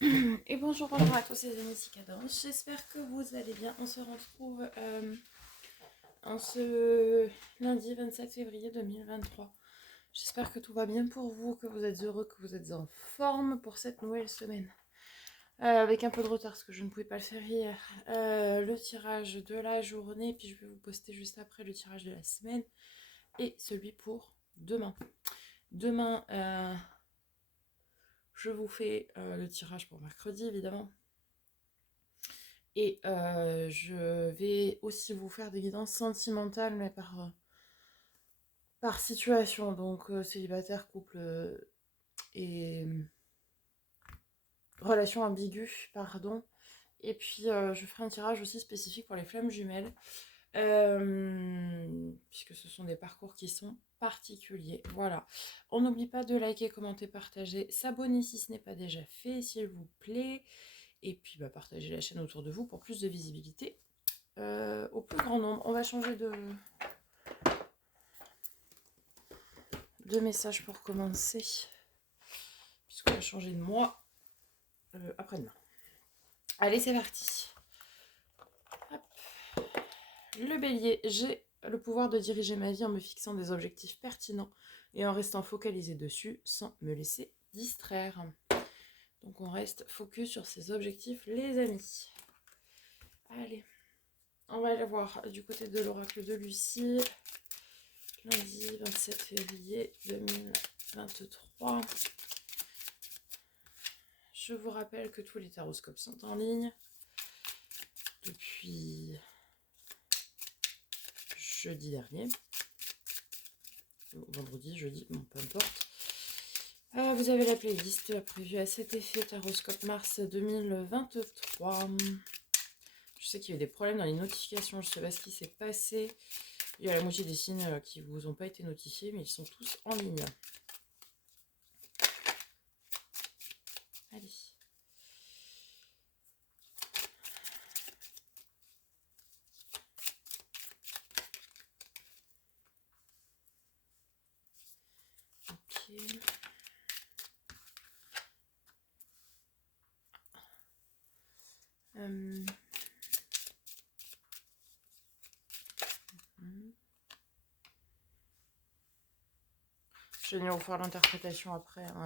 Et bonjour à tous, c'est Anicie Cadence. J'espère que vous allez bien. On se retrouve en ce lundi 27 février 2023. J'espère que tout va bien pour vous, que vous êtes heureux, que vous êtes en forme pour cette nouvelle semaine. Avec un peu de retard parce que je ne pouvais pas le faire hier. Le tirage de la journée, puis je vais vous poster juste après le tirage de la semaine et celui pour demain. Demain, je vous fais le tirage pour mercredi évidemment. Et je vais aussi vous faire des guidances sentimentales, mais par situation. Donc célibataire, couple et relation ambiguë, pardon. Et puis je ferai un tirage aussi spécifique pour les flammes jumelles. Puisque ce sont des parcours qui sont particuliers. Voilà. On n'oublie pas de liker, commenter, partager, s'abonner si ce n'est pas déjà fait, s'il vous plaît. Et puis partager la chaîne autour de vous pour plus de visibilité. Au plus grand nombre. On va changer de message pour commencer. Puisqu'on va changer de mois après-demain. Allez, c'est parti. Hop. Le bélier, j'ai le pouvoir de diriger ma vie en me fixant des objectifs pertinents et en restant focalisé dessus sans me laisser distraire. Donc on reste focus sur ces objectifs, les amis. Allez, on va aller voir du côté de l'oracle de Lucie. Lundi 27 février 2023. Je vous rappelle que tous les taroscopes sont en ligne depuis jeudi dernier. Vendredi, jeudi, bon, peu importe. Vous avez la playlist prévue à cet effet Taroscope Mars 2023. Je sais qu'il y a eu des problèmes dans les notifications, je ne sais pas ce qui s'est passé. Il y a la moitié des signes qui ne vous ont pas été notifiés, mais ils sont tous en ligne. Allez. Ok. Je vais venir vous faire l'interprétation après hein,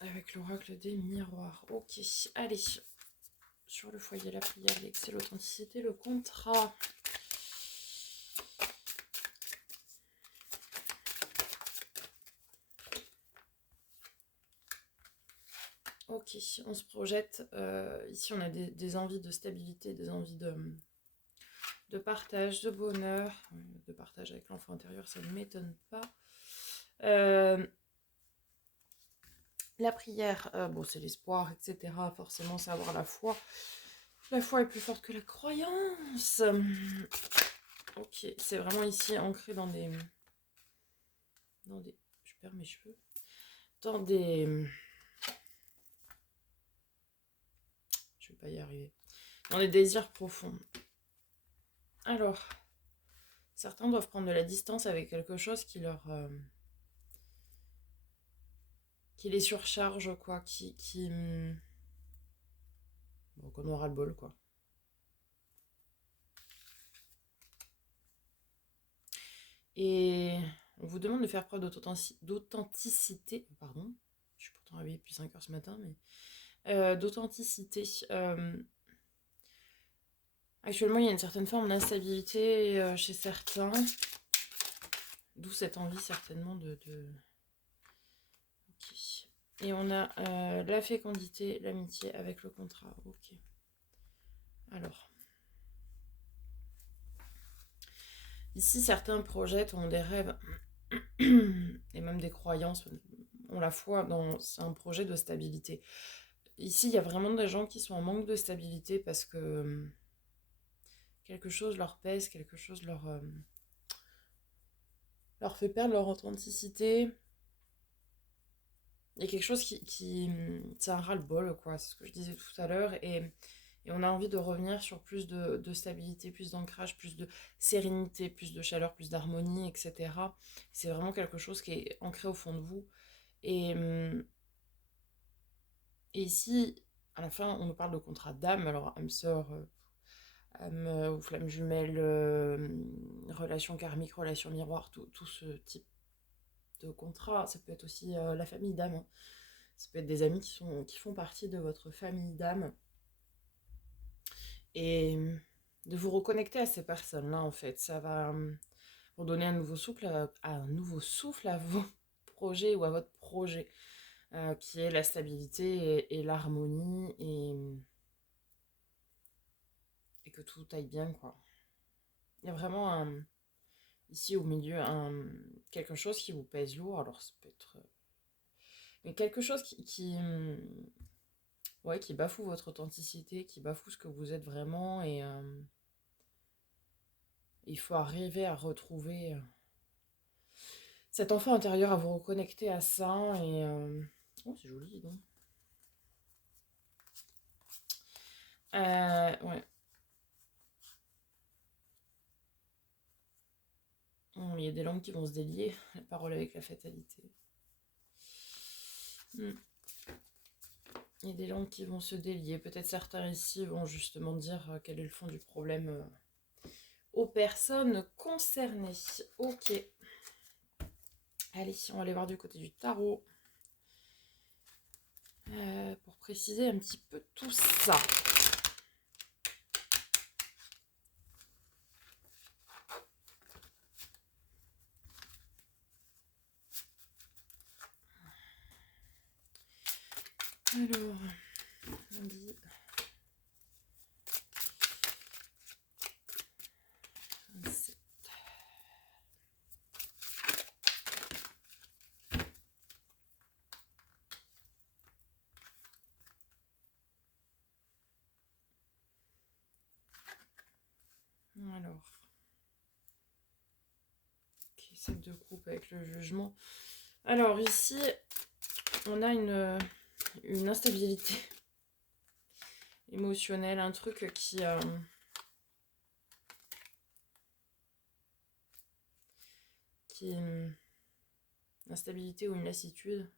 avec l'oracle des miroirs. Ok, allez. Sur le foyer, la prière, l'excès, l'authenticité, le contrat. Ok, on se projette. Ici, on a des envies de stabilité, des envies de partage, de bonheur, de partage avec l'enfant intérieur, ça ne m'étonne pas. La prière, bon, c'est l'espoir, etc. Forcément, c'est avoir la foi. La foi est plus forte que la croyance. Ok, c'est vraiment ici ancré dans des... Je perds mes cheveux. Dans des... Je vais pas y arriver. Dans des désirs profonds. Alors, certains doivent prendre de la distance avec quelque chose qui leur... qui les surcharge, quoi. Bon, qu'on aura le bol, quoi. Et on vous demande de faire preuve d'authenticité. Pardon, je suis pourtant réveillée depuis 5 heures ce matin, mais d'authenticité. Actuellement, il y a une certaine forme d'instabilité chez certains, d'où cette envie certainement de... Ok. Et on a la fécondité, l'amitié avec le contrat. Ok. Alors. Ici, certains projettent, ont des rêves et même des croyances, ont la foi dans un projet de stabilité. Ici, il y a vraiment des gens qui sont en manque de stabilité parce que quelque chose leur pèse, quelque chose leur fait perdre leur authenticité. Il y a quelque chose qui c'est un ras-le-bol, quoi, c'est ce que je disais tout à l'heure. Et Et on a envie de revenir sur plus de stabilité, plus d'ancrage, plus de sérénité, plus de chaleur, plus d'harmonie, etc. C'est vraiment quelque chose qui est ancré au fond de vous. Et, et ici, à la fin, on nous parle de contrat d'âme. Alors, âme sœur, âme ou flamme jumelle, relation karmique, relation miroir, tout ce type de contrat. Ça peut être aussi la famille d'âme, hein. Ça peut être des amis qui font partie de votre famille d'âme. Et de vous reconnecter à ces personnes-là, en fait. Ça va vous donner un nouveau souffle à vos projets ou à votre projet, qui est la stabilité et l'harmonie et que tout aille bien, quoi. Il y a vraiment ici au milieu quelque chose qui vous pèse lourd. Alors ça peut être... mais quelque chose ouais, qui bafoue votre authenticité, qui bafoue ce que vous êtes vraiment. Et il faut arriver à retrouver cet enfant intérieur, à vous reconnecter à ça. Et oh, c'est joli, donc. Ouais. Il y a des langues qui vont se délier, la parole avec la fatalité. Il y a des langues qui vont se délier. Peut-être certains ici vont justement dire quel est le fond du problème aux personnes concernées. Ok. Allez, on va aller voir du côté du tarot. Pour préciser un petit peu tout ça. Alors, lundi 27. Alors, ok, 7 de coupe avec le jugement. Alors ici, on a une instabilité émotionnelle, un truc qui... instabilité ou une lassitude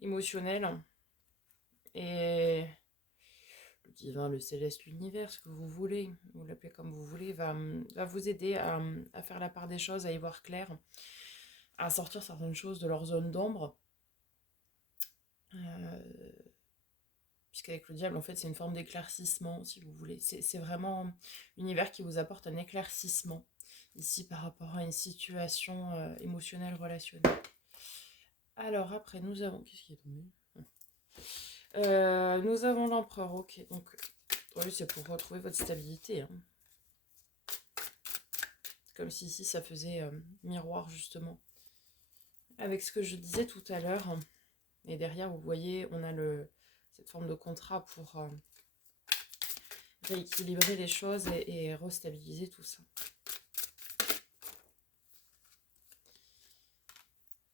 émotionnelle. Et le divin, le céleste, l'univers, ce que vous voulez, vous l'appelez comme vous voulez, va vous aider à faire la part des choses, à y voir clair, à sortir certaines choses de leur zone d'ombre. Puisqu'avec le diable, en fait, c'est une forme d'éclaircissement, si vous voulez. C'est vraiment l'univers qui vous apporte un éclaircissement, ici, par rapport à une situation émotionnelle, relationnelle. Alors, après, nous avons... Qu'est-ce qui est tombé ? Nous avons l'empereur, ok. Donc, oui, c'est pour retrouver votre stabilité. Hein. Comme si ici, ça faisait miroir, justement. Avec ce que je disais tout à l'heure. Et derrière, vous voyez, on a cette forme de contrat pour rééquilibrer les choses et restabiliser tout ça.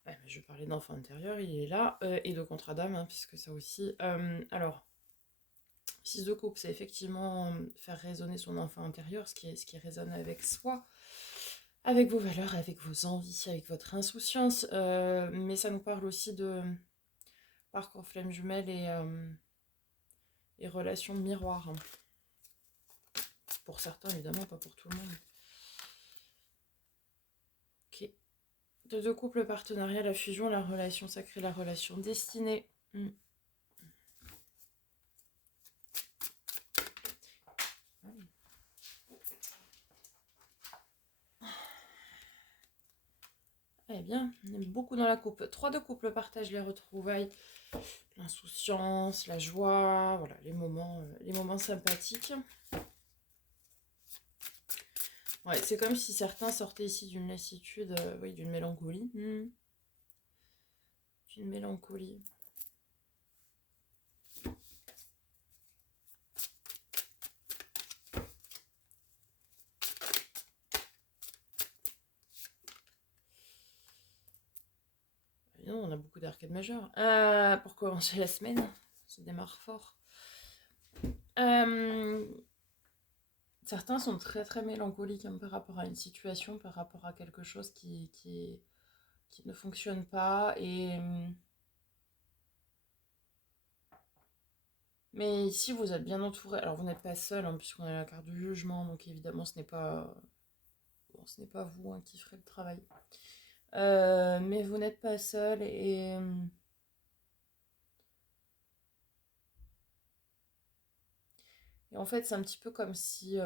Ouais, je parlais d'enfant intérieur, il est là. Et de contrat d'âme, hein, puisque ça aussi... alors... 6 de coupe, c'est effectivement faire résonner son enfant intérieur, ce qui résonne avec soi, avec vos valeurs, avec vos envies, avec votre insouciance. Mais ça nous parle aussi de parcours flamme jumelle et relations miroirs. Hein. Pour certains, évidemment, pas pour tout le monde. Ok. De couple, le partenariat, la fusion, la relation sacrée, la relation destinée. Eh bien, on aime beaucoup dans la coupe. 3 de coupe, le partage, les retrouvailles, l'insouciance, la joie, voilà, les moments sympathiques. Ouais, c'est comme si certains sortaient ici d'une lassitude, oui, d'une mélancolie. D'une mélancolie. Non, on a beaucoup d'arcades majeures. Pour commencer la semaine, ça démarre fort. Euh, Certains sont très très mélancoliques hein, par rapport à une situation, par rapport à quelque chose qui ne fonctionne pas. Mais ici, vous êtes bien entouré. Alors, vous n'êtes pas seul, hein, puisqu'on a la carte du jugement, donc évidemment, bon, ce n'est pas vous hein, qui ferez le travail. Mais vous n'êtes pas seul et en fait, c'est un petit peu comme si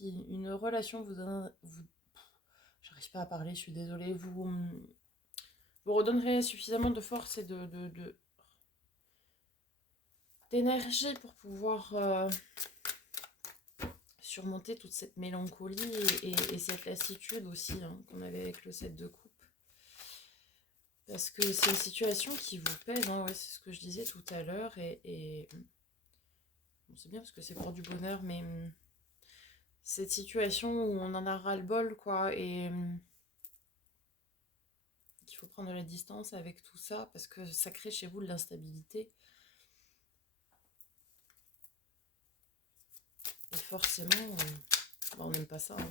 une relation j'arrive pas à parler, je suis désolée, vous redonnerez suffisamment de force et d'énergie pour pouvoir surmonter toute cette mélancolie et cette lassitude aussi hein, qu'on avait avec le 7 de coupe. Parce que c'est une situation qui vous pèse, hein, ouais, c'est ce que je disais tout à l'heure, bon, c'est bien parce que c'est pour du bonheur, mais cette situation où on en a ras-le-bol, quoi, et qu'il faut prendre de la distance avec tout ça, parce que ça crée chez vous de l'instabilité. Et forcément, on n'aime pas ça. Hein.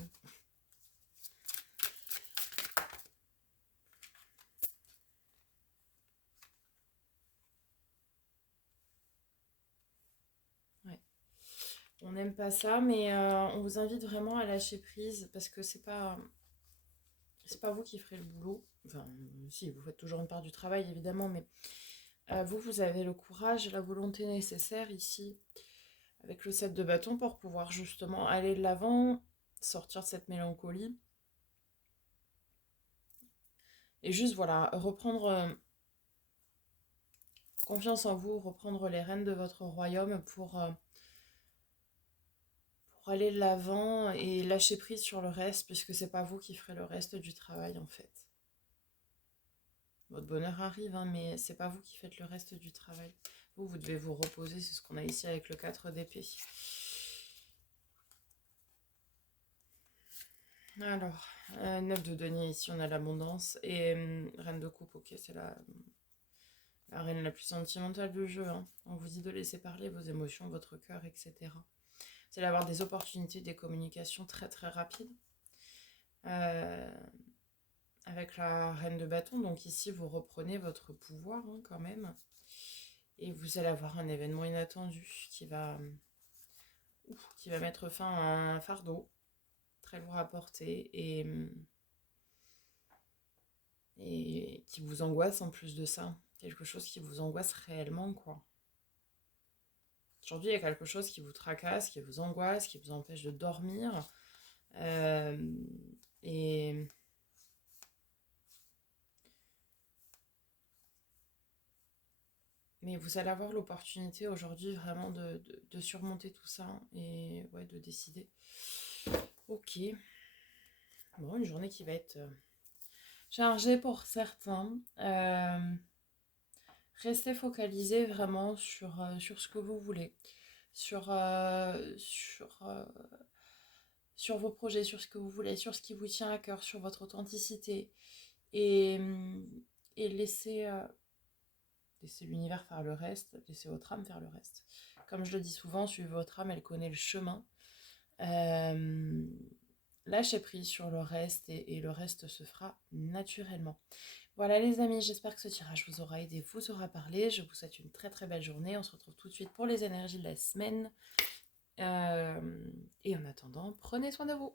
Ouais. On n'aime pas ça, mais on vous invite vraiment à lâcher prise, parce que c'est pas vous qui ferez le boulot. Enfin, si, vous faites toujours une part du travail, évidemment, mais vous avez le courage et la volonté nécessaire ici, avec le 7 de bâton, pour pouvoir justement aller de l'avant, sortir de cette mélancolie. Et juste, voilà, reprendre confiance en vous, reprendre les rênes de votre royaume pour aller de l'avant et lâcher prise sur le reste, puisque c'est pas vous qui ferez le reste du travail, en fait. Votre bonheur arrive, hein, mais c'est pas vous qui faites le reste du travail. Vous devez vous reposer, c'est ce qu'on a ici avec le 4 d'épée. Alors, 9 de denier, ici on a l'abondance. Et reine de coupe, ok, c'est la reine la plus sentimentale du jeu. Hein. On vous dit de laisser parler vos émotions, votre cœur, etc. C'est d'avoir des opportunités, des communications très très rapides. Avec la reine de bâton, donc ici vous reprenez votre pouvoir hein, quand même. Et vous allez avoir un événement inattendu qui va mettre fin à un fardeau très lourd à porter et qui vous angoisse en plus de ça. Quelque chose qui vous angoisse réellement, quoi. Aujourd'hui, il y a quelque chose qui vous tracasse, qui vous angoisse, qui vous empêche de dormir. Euh, et Mais vous allez avoir l'opportunité aujourd'hui vraiment de surmonter tout ça et ouais, de décider. Ok. Bon, une journée qui va être chargée pour certains. Restez focalisé vraiment sur ce que vous voulez, sur, sur vos projets, sur ce que vous voulez, sur ce qui vous tient à cœur, sur votre authenticité. Et, et laissez l'univers faire le reste, laissez votre âme faire le reste. Comme je le dis souvent, suivez votre âme, elle connaît le chemin. Euh, Lâchez prise sur le reste et le reste se fera naturellement. Voilà les amis, j'espère que ce tirage vous aura aidé, vous aura parlé. Je vous souhaite une très très belle journée. On se retrouve tout de suite pour les énergies de la semaine. Et en attendant, prenez soin de vous.